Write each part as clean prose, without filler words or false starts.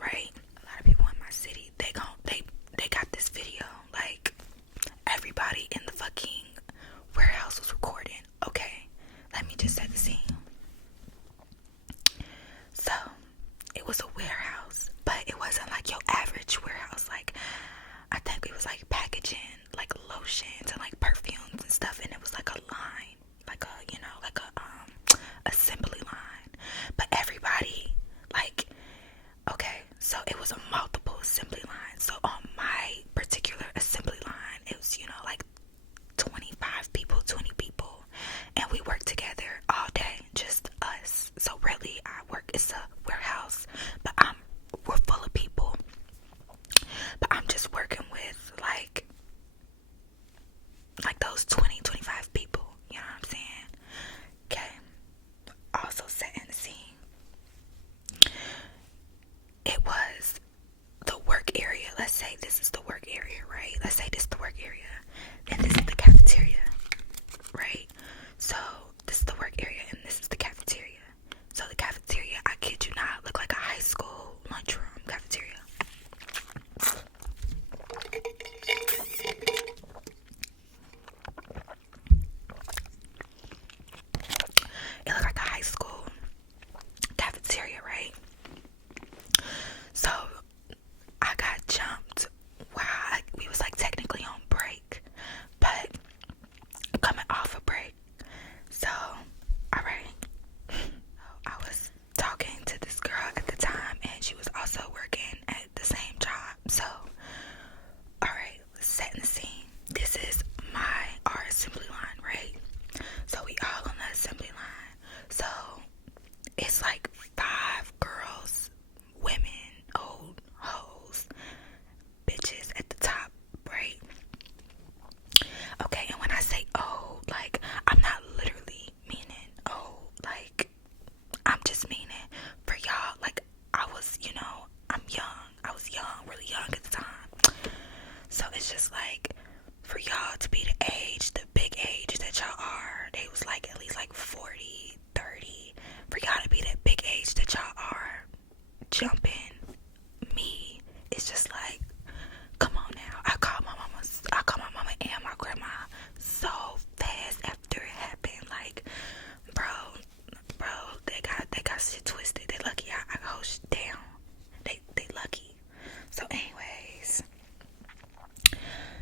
right? A lot of people in my city, they got this video. Like, everybody in the fucking warehouse was recording. Okay, let me just set the scene. So, it was a warehouse, but it wasn't like your average warehouse. Like, I think it was like packaging, like lotions and like perfumes and stuff, and it was like a line, like a, like a assembly line. But everybody, like, okay, so it was a multiple assembly line. So on my particular assembly line, it was, like 25 people, 20 people, and we worked together all day, just us. So really, it's a warehouse, but we're full of people, but I'm just working with like those 20, 25 people, you know what I'm saying? Okay, also setting the scene. It was the work area. Let's say this is the work area, right? Let's say this is the work area, and this is the cafeteria, right? So this is the work area, and this is the cafeteria. So the cafeteria, I kid you not, looked like a high school lunchroom cafeteria. It looked like a high school cafeteria, right? So I got jumped while we was like technically on break, but coming off a break. So, alright. I was talking to this girl at the time, and she was also working at the same job. So, alright, setting the scene. This is our assembly line, right? So we all on the assembly line. So it's like 5 girls, women, old hoes, bitches at the top, right? Okay, and when I say old, like, I'm not literally meaning old, like, I'm just meaning for y'all, like, I'm young. I was young, really young at the time. So it's just like, for y'all to be the big age that y'all are, they was like at least like 40, 30. For y'all to be that big age that y'all are, jumping me, it's just like, come on now. I called my mama and my grandma so fast after it happened. Like, bro, they got shit twisted. They lucky I hold shit down. They lucky. So anyways,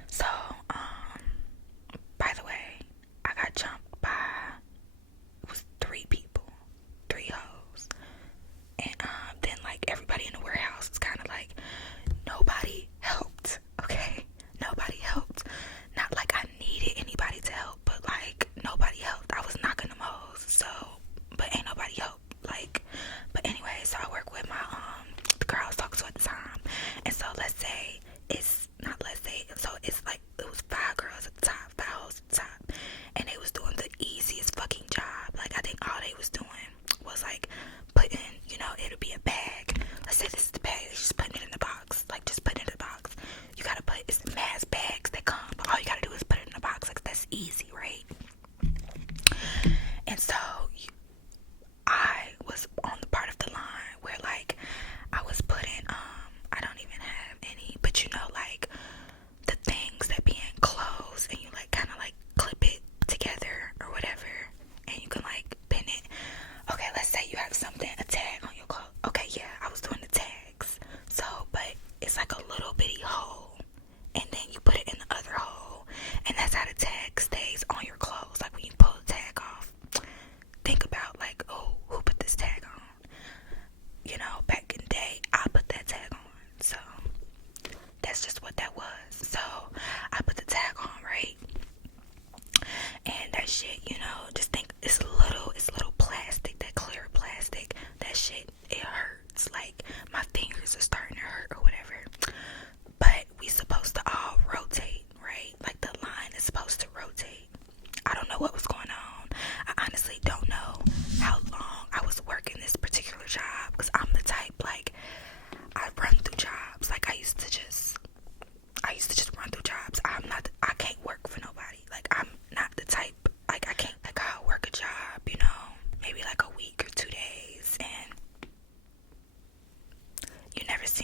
so by the way, I got jumped by, it was 3 people, 3 hoes, and then like everybody in the warehouse was kind of like, nobody helped. Okay, nobody helped. Not like I needed anybody to help, but like nobody helped. I was knocking them hoes, so, but ain't nobody helped. Like, but anyway, so I work with my the girl I was talking to at the time, and so it's like it was 5 girls at the top, 5 hoes at the top, and they was doing the easiest fucking job. Like, I think all they was doing was like putting, it'll be a bag. Let's say this is the bag, they just putting it in the box. Like, just put it in the box. You gotta it's mass bags that come, but all you gotta do is put it in the box. Like, that's easy, right? And so I was on the part of the line where like I was putting I don't even have any, but like the things that be in clothes, and you like kind of like clip it together or whatever, and you can like pin it. Okay, let's say you have something, a tag on your clothes. Okay, yeah, I was doing the tags. So, but it's like a little bitty hole, and then you put it in the other hole, and that's how the tag stays on your clothes. Like, when you pull the tag off, think about like, oh, who put this tag on? Back in the day, I put that tag on. So that's just what that was. So I put the tag on, right? And that shit, just think it's little plastic, that clear plastic. That shit, it hurts. Like, my fingers are starting to hurt or whatever. But we supposed to all rotate, right? Like, the line is supposed to rotate. I don't know what was going on. I honestly don't know how long I was working this particular job, because I'm the type, like, I run through jobs. Like, I used to just run through jobs. I can't work for nobody. Like, I'm not the type, like, I can't, like, I'll work a job, maybe like a week or 2 days, and you never see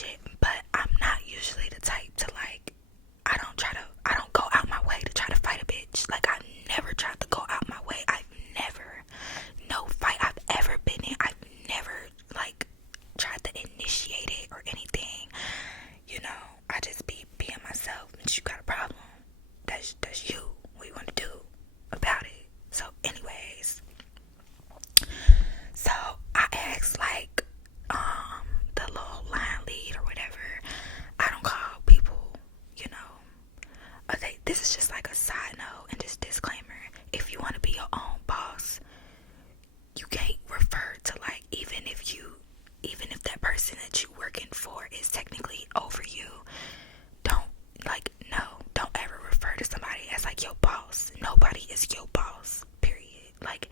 shit, but I'm not usually the type to like, I don't go out my way to try to fight a bitch. Like, I never tried to go out my way. No fight I've ever been in, I've never like tried to initiate it or anything. I just be being myself. And you got a problem, that's you. What you want to do about it? So anyways, so I asked like the little line lead or whatever. I don't call people, this is just like a side note and this disclaimer. If you want to be your own boss, you can't refer to like, even if that person that you're working for is technically over you, don't ever refer to somebody as like your boss. Nobody is your boss, period. Like,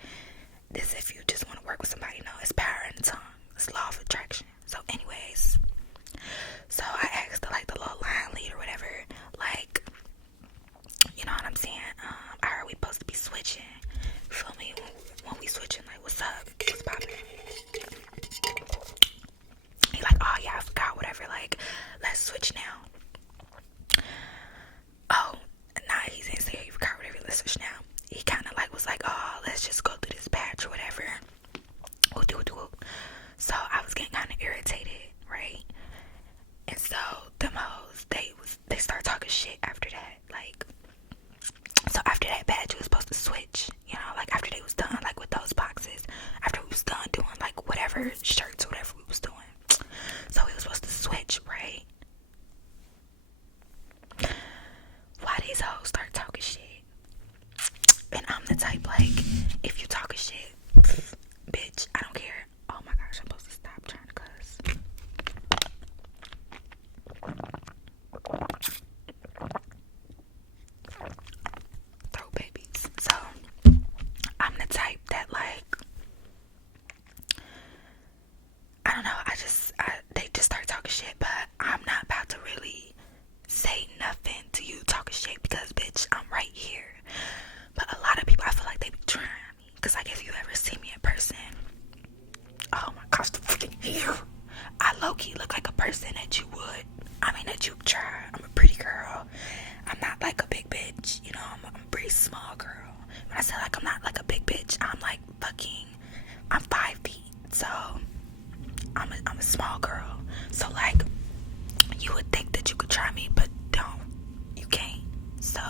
this, if you just want to work with somebody, no, it's power in the tongue, it's law of attraction. So anyways, so I asked the little line lead or whatever, like, you know what I'm saying, I heard we supposed to be switching, feel me, when we switching, like, what's up, what's poppin'? He like, oh yeah, I forgot, whatever, like, let's switch now. Oh, nah, he didn't say he forgot, whatever, let's switch now. He kind of like was like, oh, let's just go through this batch or whatever. So I was getting kind of irritated, right? And so them hoes, they start talking shit after that. Like, so after that batch, we was supposed to switch, like after they was done, like with those boxes, after we was done doing like whatever shirts or whatever we was doing. So we was supposed to switch, right? Why these hoes start talking shit? And I'm the type, like, if you talking shit, bitch, I don't care. Oh my gosh, I'm supposed to stop trying to cuss. Throw babies. So, I'm the type that, like, I don't know, they just start talking shit, but I'm not about to really say nothing to you talking shit because, bitch, I'm right here. But a lot of people, I feel like they be trying me. Because, like, if you ever see me in person, oh my gosh, the freaking hair. I low-key look like a person that you would, that you try. I'm a pretty girl. I'm not like a big bitch. I'm a pretty small girl. When I say, like, I'm not like a big bitch, I'm like I'm 5 feet. So, I'm a small girl. So, like, you would think that you could try me, but don't. You can't. So,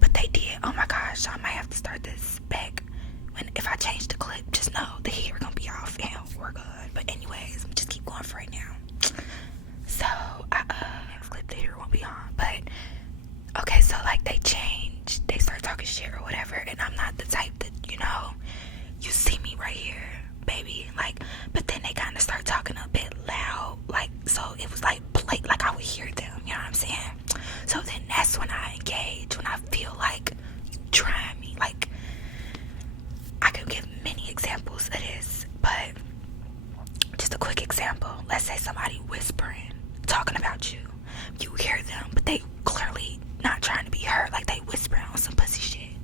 but they did. Oh my gosh, so I might have to start this back. If I change the clip, just know the hair gonna be off and we're good. But anyways, just keep going for right now. So clip the hair won't be on. But okay, so like they start talking shit or whatever, and I'm not the type that, you see me right here, baby. Like, but then they kinda start talking a bit loud. Like, so it was like like I would hear them, you know what I'm saying? So then that's when I engage, when I feel like you trying me. Like, I could give many examples of this, but just a quick example. Let's say somebody whispering, talking about you. You hear them, but they clearly not trying to be heard. Like, they whispering on some pussy shit.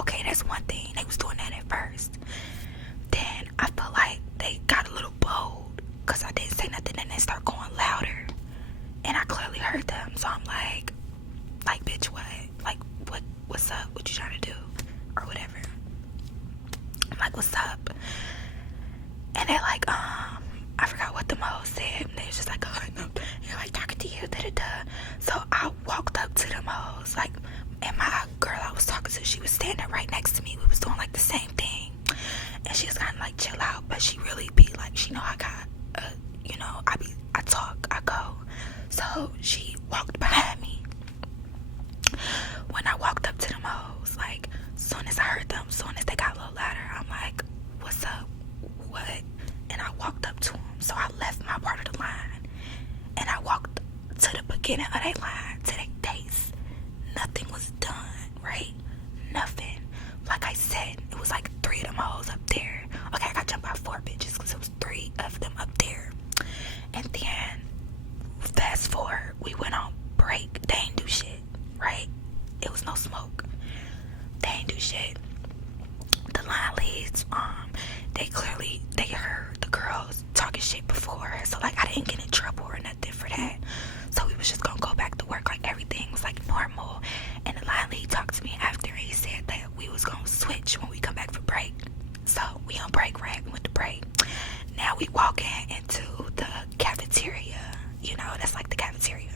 Okay, that's one thing. They was doing that at first. Then I felt like they got a little bold because I didn't say nothing, and they start going louder. And I clearly heard them, so I'm like, bitch, what? Like, what's up? What you trying to do? Or whatever. I'm like, what's up? And they're like, I forgot what the hoes said. And they was just like, oh, no, they're like talking to you, da-da-da. So I walked up to them hoes, like, and my girl I was talking to, she was standing right next to me. We was doing like the same thing. And she was kind of like, chill out, but she really be like, she know I got, I talk, I go. So she walked behind me. When I walked up to them hoes, like, soon as I heard them, soon as they got a little louder, I'm like, what's up? What? And I walked up to them. So I left my part of the line and I walked to the beginning of their line, to their dates. Nothing was done, right? Nothing. Like I said, it was like 3 of them hoes up there. Okay, I got jumped by 4 bitches because it was 3 of them up there. And then, fast forward, we went on break. They ain't do shit, right? It was no smoke. They ain't do shit. The line leads, they heard the girls talking shit before. So, like, I didn't get in trouble or nothing for that. So we was just gonna go back to work like everything was like normal. And the line lead talked to me after, and he said that we was gonna switch when we come back for break. So we on break, right? We went to break. Now we walking into the cafeteria. You know, that's like the cafeteria.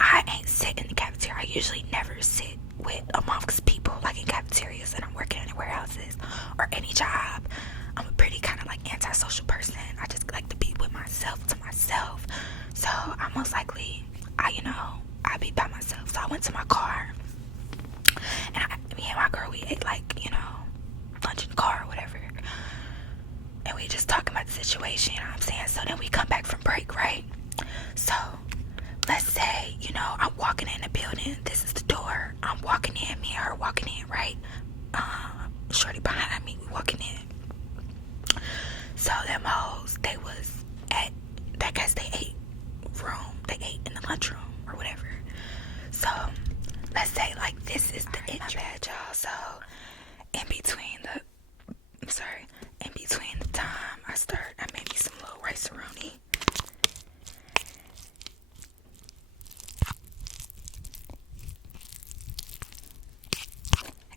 I ain't sit in the cafeteria. I usually never sit with amongst people like in cafeterias, and I'm working in the warehouses or any job. I'm a pretty kind of like antisocial person. I just like to be with myself to myself. So I most likely, I be by myself. So I went to my car, and me and my girl, we ate like, lunch in the car or whatever. And we just talking about the situation, you know what I'm saying? So then we come back from break, right? So let's say, I'm walking in the building. This is the door. I'm walking in, me and her walking in, right? Shorty behind me, we walking in. So them hoes, they was at, I guess they ate in the lunchroom or whatever. So let's say like this is the entrance. My bad, y'all. So in between the time I made me some little rice-a-roni.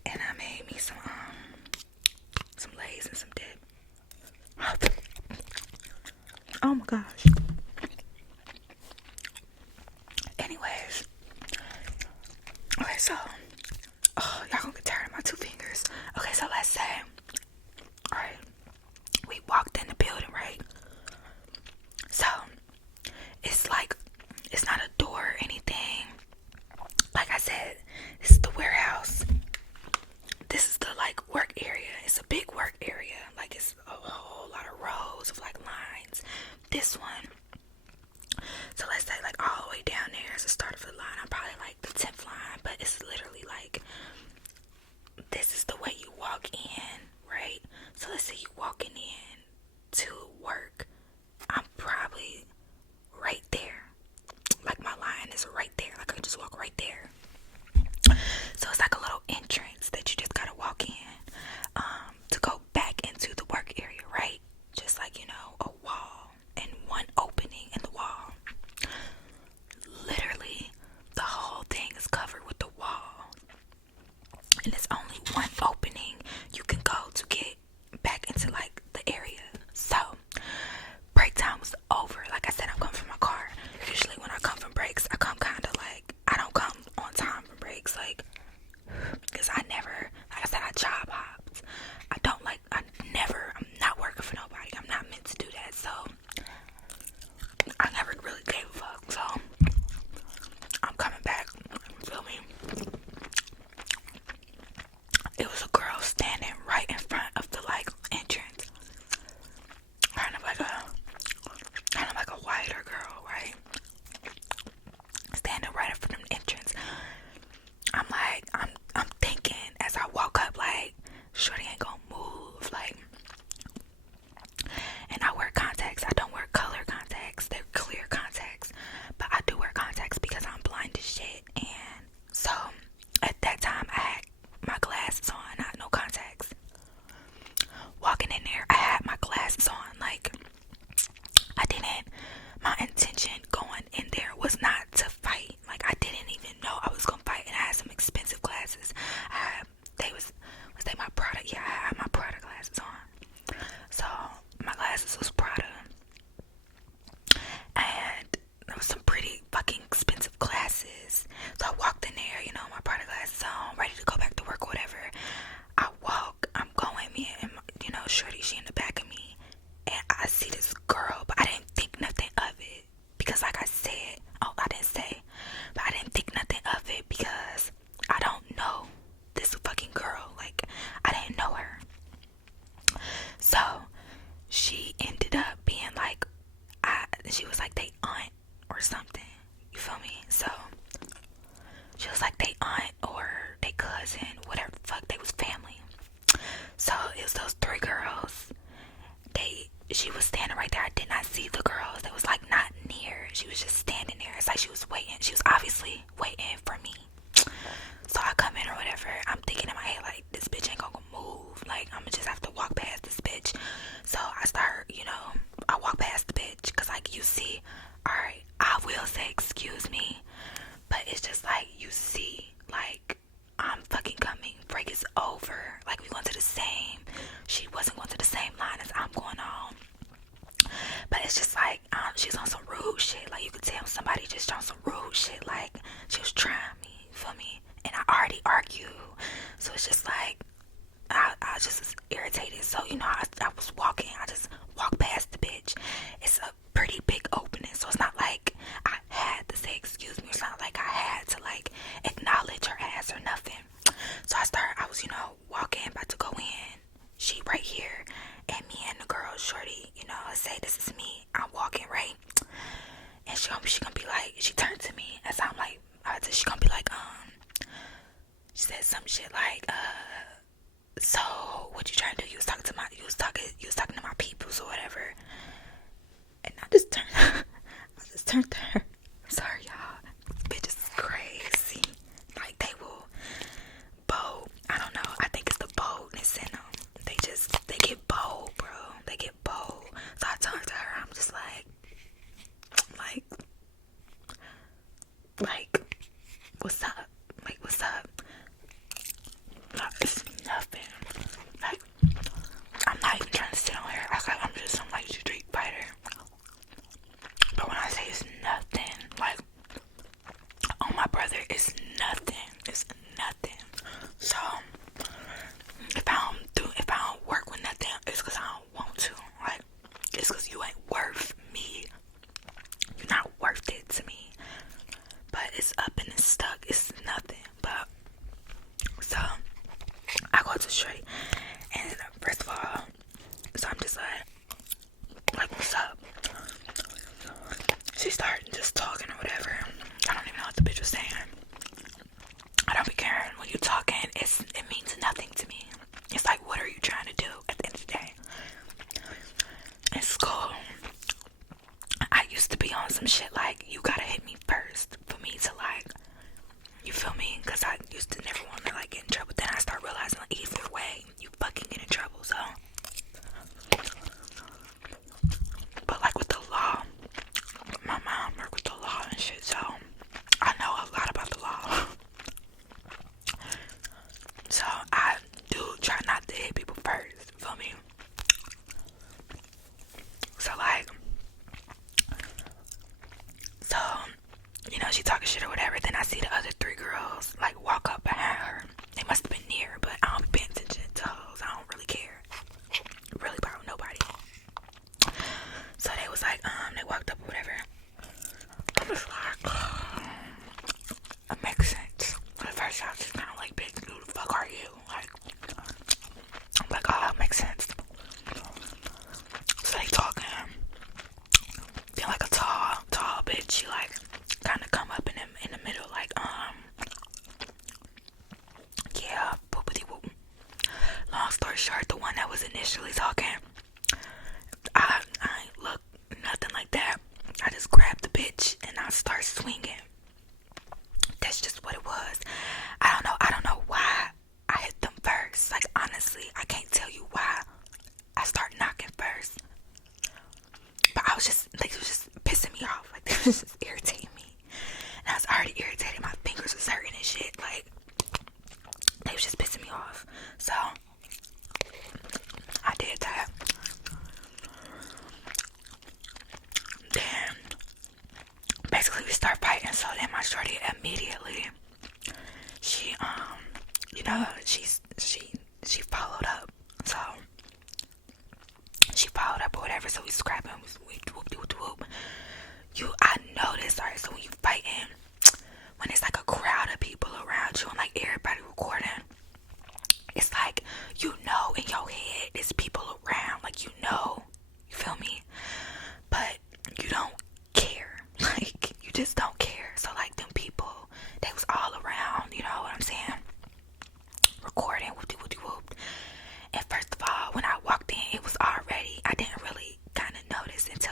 And I made me some Lay's and some dip. Oh my gosh. Anyways. Okay, so y'all gonna get tired of my two fingers. Okay, so let's say, alright, we walked in the building, right? So it's like, it's not a door or anything. Like I said, this is the warehouse. This is the like work area. It's a big work area. Like it's a whole lot of rows of like lines. This one. So let's say like all the way down there is the start of the line. I'm probably like the 10th line, but it's literally like, this is the way you walk in, right? So let's say you walking in to work. I'm probably right there. Like my line is right there. Like I can just walk right there. So it's like a little entrance that you just gotta walk in to go back into the work area, right? Just like, a wall and one opening in the wall. Literally, the whole thing is covered with the wall. And there's only one opening you can go to get back into like the area. So break time was over. Like I said, I'm coming from my car. Usually when I come from breaks, I come kind of like, I don't come on time from breaks, like, because I never, like I said, I job hopped. I'm not working for nobody. I'm not meant to do that. So I never really gave a fuck. So I'm coming back. You feel me? It was a girl standing right in front of the like entrance. Kind of like a whiter girl, right? Standing right in front of the entrance. I'm thinking as I walk up, like, shorty ain't gonna move, like. And I wear contacts. I don't wear color contacts. They're clear contacts. But I do wear contacts because I'm blind as shit. And so at that time I had my glasses on, not no contacts. Walking in there, I had my glasses on. Like, my intention going in there was not to fight. Like, I didn't even know I was gonna fight. And I had some expensive glasses. Was they my Prada? Yeah, I had my Prada glasses on. So my glasses was Prada. And there was some pretty fucking expensive glasses. So I walked in there, my Prada glasses on, ready to go back to work or whatever. I walk, I'm going, me and, shorty, she in the back of me. And I see this girl, but I didn't think nothing of it. Because like I said, I didn't say, but I didn't think nothing of it because I don't know this fucking girl. Like, I didn't know her. So she ended up being like, she was like they aunt or something. You feel me? So she was like they aunt or they cousin, whatever the fuck, they was family. So it was those three girls. She was standing right there. I did not see the girls. They was like not near. She was just standing there. It's like she was waiting. She was obviously waiting for me. So I come in or whatever. I'm thinking in my head like, this bitch ain't gonna move. Like, I'm gonna just have to walk past this bitch. So I start, I walk past the bitch. it's just like she's on some rude shit. Like you could tell somebody just on some rude shit. Like she was trying me, you feel me? And I already argued, so it's just like I just was irritated. So you know, I was walking. I just walked past the bitch. It's a pretty big opening, so it's not like I had to say excuse me. It's not like I had to like acknowledge her ass or nothing. So I was, you know, walking, about to go in. She right here, and me and the girl, shorty, you know, I say, this is me. I'm walking, right? And she gonna be like, she turned to me as I'm like, she gonna be like, she said some shit like, so what you trying to do? You was talking to my peoples or whatever. And I just turned to her. Sorry, y'all. Bitches is crazy. Like they will bold. I don't know. I think it's the boldness in them. They get bold, bro. They get bold. So I turned to her. I'm just like, what's up? Like, what's up? Like, it's nothing. Like, I'm not even trying to sit on here. I'm just some like street fighter. But when I say it's nothing, like, oh my brother, it's nothing. It's nothing. So if I don't work with nothing, it's because I don't want to. Like, it's because you ain't worth me. You're not worth it to me. But it's up and it's stuck. It's nothing. But so I go to Shorty, and first of all, so I'm just like, what's up? She started just talking or whatever. I don't even know what the bitch was saying. I don't be caring. When you talking, it means nothing to me. It's like, what are you trying to do at the end of the day? In school, I used to be on some shit like, you gotta hit me first for me to like, you feel me? Because I used to never want to like get in trouble. Then I start realizing like, either way, you fucking get in trouble. So, but like with the law, my mom worked with the law and shit, so I know a lot about the law. So I do try not to hit people first, you feel me? So like, so, you know, she talking shit or whatever. Then I see the other three girls like walk up behind her. They must have been near, but I don't be paying attention to hoes. I don't really care. Really about nobody. So they was like, they walked up or whatever. I was like, it makes sense. At first I was just kind of like, bitch, who the fuck are you? Like, I'm like, oh, it makes sense. So they talking. Then like a tall bitch, she like kind of come up in the middle, like, yeah, whoopity whoop. Long story short, the one that was initially talking, I ain't look nothing like that. I just grabbed the bitch and I start swinging. That's just what it was. I don't know why I hit them first. Like, honestly, I can't tell you why I start knocking first. But I was just, like, it was just pissing me off. Like, it was just irritating me. And I was already irritated. My fingers was hurting and shit. Like, they was just pissing me off. So, I did that. Then, basically, we start fighting. So then my shorty immediately, she, you know, she followed up. So, she followed up or whatever. So we scrapping. We whoop. I noticed, alright, so when you fighting, when it's like a crowd of people around you and like everybody recording, it's like, you know, in your head there's people around, like, you know, you feel me? But you don't care. Like, you just don't care. So like them people, they was all around, you know what I'm saying? Recording, whoop. And first of all, when I walked in, it was already, I didn't really kind of notice until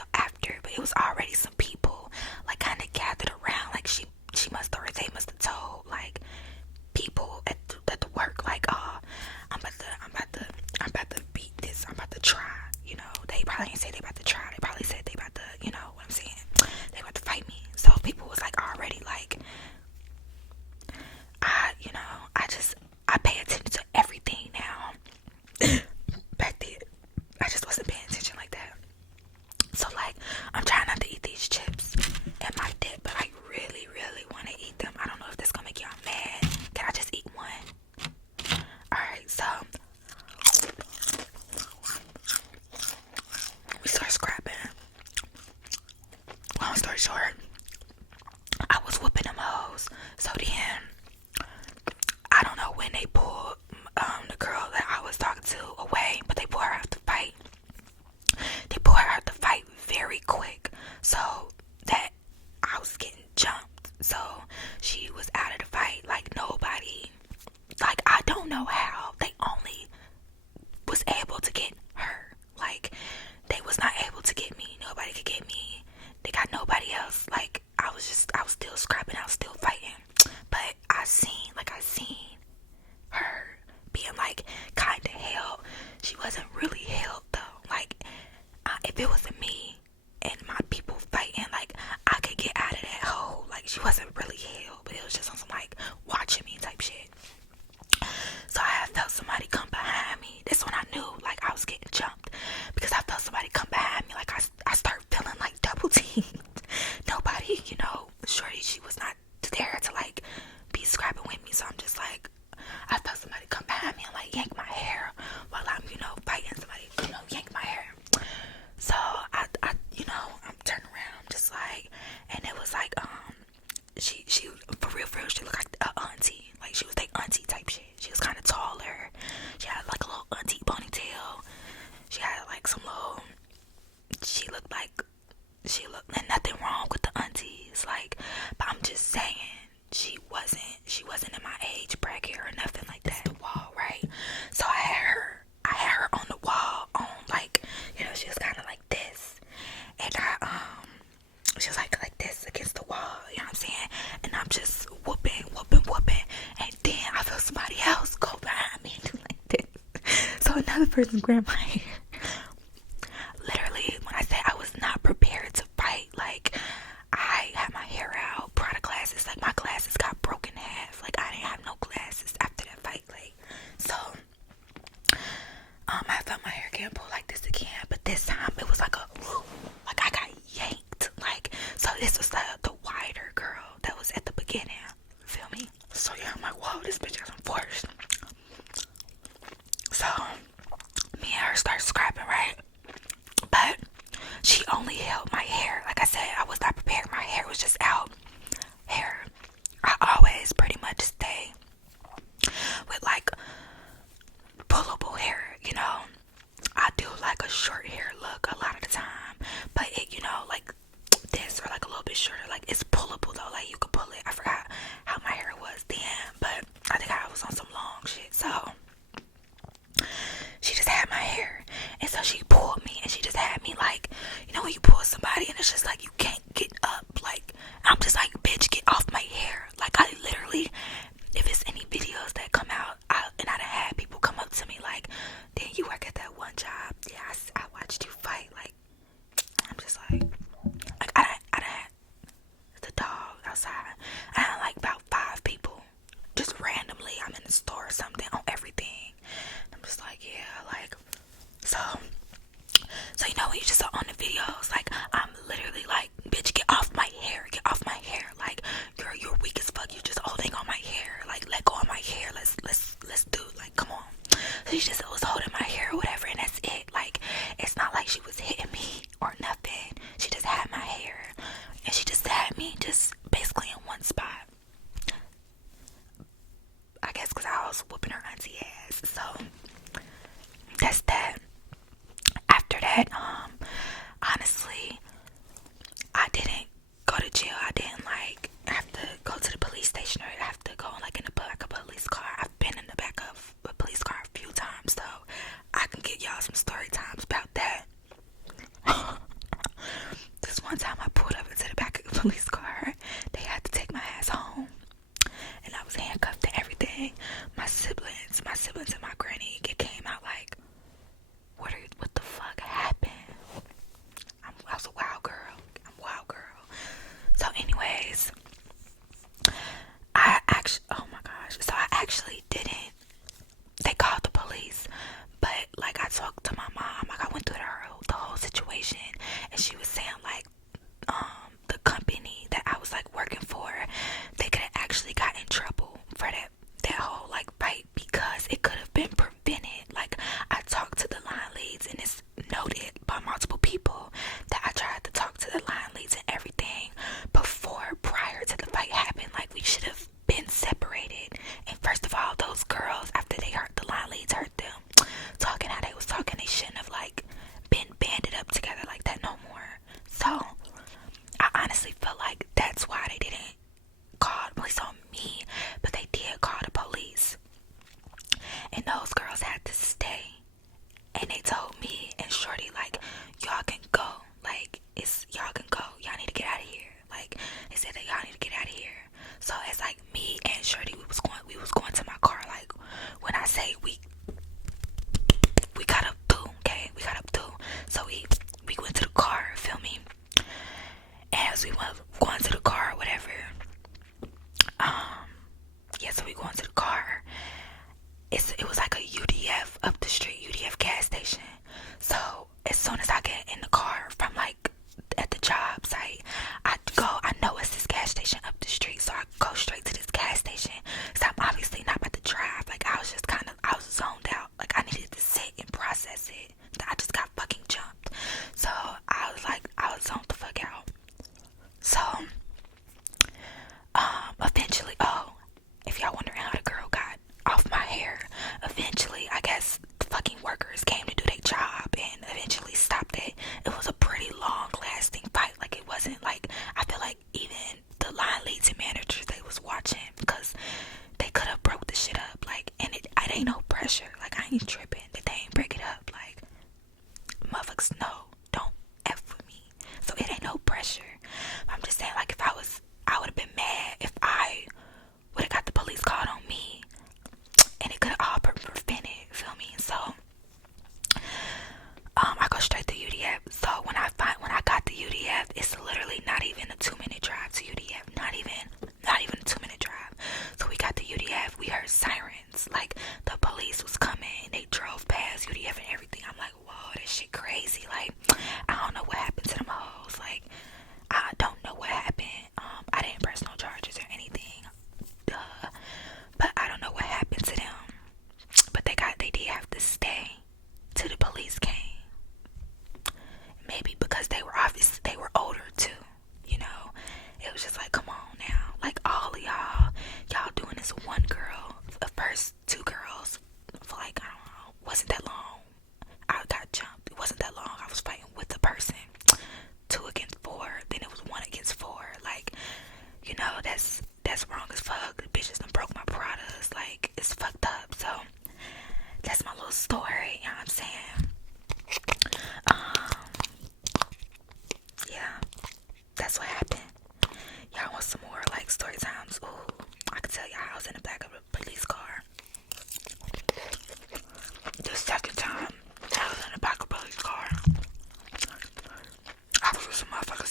person grabbed my hair. Literally, when I say I was not prepared to fight, like, I had my hair out, Prada glasses, like, my glasses got broken in half. Like, I didn't have no glasses after that fight. Like, so, I felt my hair getting pulled like this again, but this time it was like like I got yanked. Like, so this was the wider girl that was at the beginning. Feel me? So yeah, I'm like, whoa, this bitch has some force. So me and her start scrapping, right? But she only held my hair. Like I said, I was not prepared. My hair was just out. Hair. I always pretty much stay with like pullable hair, you know. I do like a short hair look a lot of the time, but it, you know, like this or like a little bit shorter, like it's pullable though, like you could pull it. I forgot how my hair was then, but I think I was on some long shit. So she just had my hair, and so she pulled me, and she just had me like, you know, when you pull somebody and it's just like you can't get up, like I'm just like, bitch, get off my hair. Like I literally, if it's any videos that come out, and I done had people come up to me like, then you work at that one job, yeah, I watched you fight. Like I'm just like I done had the dog outside. I had like about 5 people just randomly. I'm in the store or something on everything. I'm just like, yeah, like, so you know when you just saw on the videos, like I'm literally like, bitch, get off my hair, get off my hair. Like you're weak as fuck. You just holding on my hair. Like let go of my hair. Let's do, like, come on. So she just was holding my hair or whatever, and that's it. Like it's not like she was hitting me or nothing. She just had my hair, and she just had me just basically in one spot. I guess because I was whooping her auntie ass. So that's that. After that, honestly, I didn't go to jail. I didn't like have to go to the police station or have to go like in the back of a police car. I've been in the back of a police car a few times, so I can get y'all some story times about that. This one time I pulled up into the back of the police car. They had to take my ass home, and I was handcuffed and everything. My siblings and my granny came out like, what the fuck happened? I was a wild girl. I'm a wild girl. So anyways, oh my gosh. So I actually didn't, they called the police, but like I talked to my mom, like I went through the whole situation, and she was saying like, the company that I was like working for, they could have actually got in trouble for that whole like fight, because it could have been prevented. Like I talked to the line leads, and it's noted by multiple people that I tried to talk to the line leads and everything prior to the fight happened. Like we should have been separated. And first of all, those girls, after they hurt the line leads, hurt them talking how they was talking, they shouldn't have like been banded up together like that no more. So I honestly feel like that's why they didn't call the police on me, but they did call the police. And those girls had to stay, and they told me and Shorty like, y'all can go. Like y'all can go. Y'all need to get out of here. Like they said that y'all need to get out of here. So it's like me and Shorty, we was going to my car. Like when I say we got up too, okay? We got up too. So we went to the car, feel me? And as we went going to the car or whatever, yeah, so we going to the car. It was like a UDF up the street, UDF gas station. So as soon as I get in the car from like at the job site, I know it's this gas station up the street, so I go straight to this gas station. So I'm obviously not about to drive. Like I was zoned out. Like I needed to sit and process it. I just got fucking jumped. So I was zoned the fuck out. So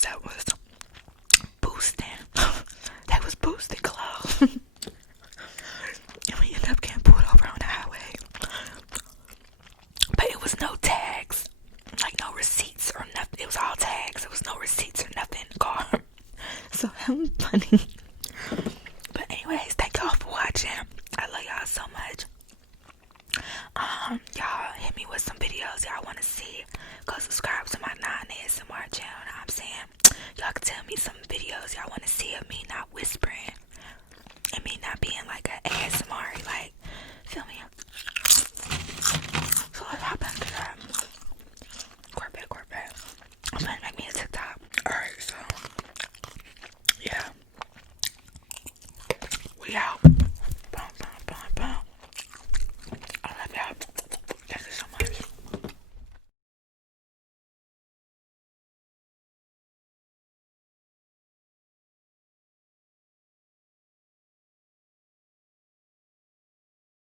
that was boosting. They was boosting clothes. And we ended up getting pulled over on the highway. But it was no tags, like no receipts or nothing. It was all tags. There was no receipts or nothing in the car. So that was funny. But anyways, thank y'all for watching. I love y'all so much. Y'all hit me with some videos y'all want to see. Go subscribe to my non-ASMR channel. Know what I'm saying? Y'all can tell me some videos y'all want to see of me not whispering and me not being like an ASMR, like, feel me? So let's hop into that. Corvette. I'm gonna make me a TikTok. Alright, so yeah. We out.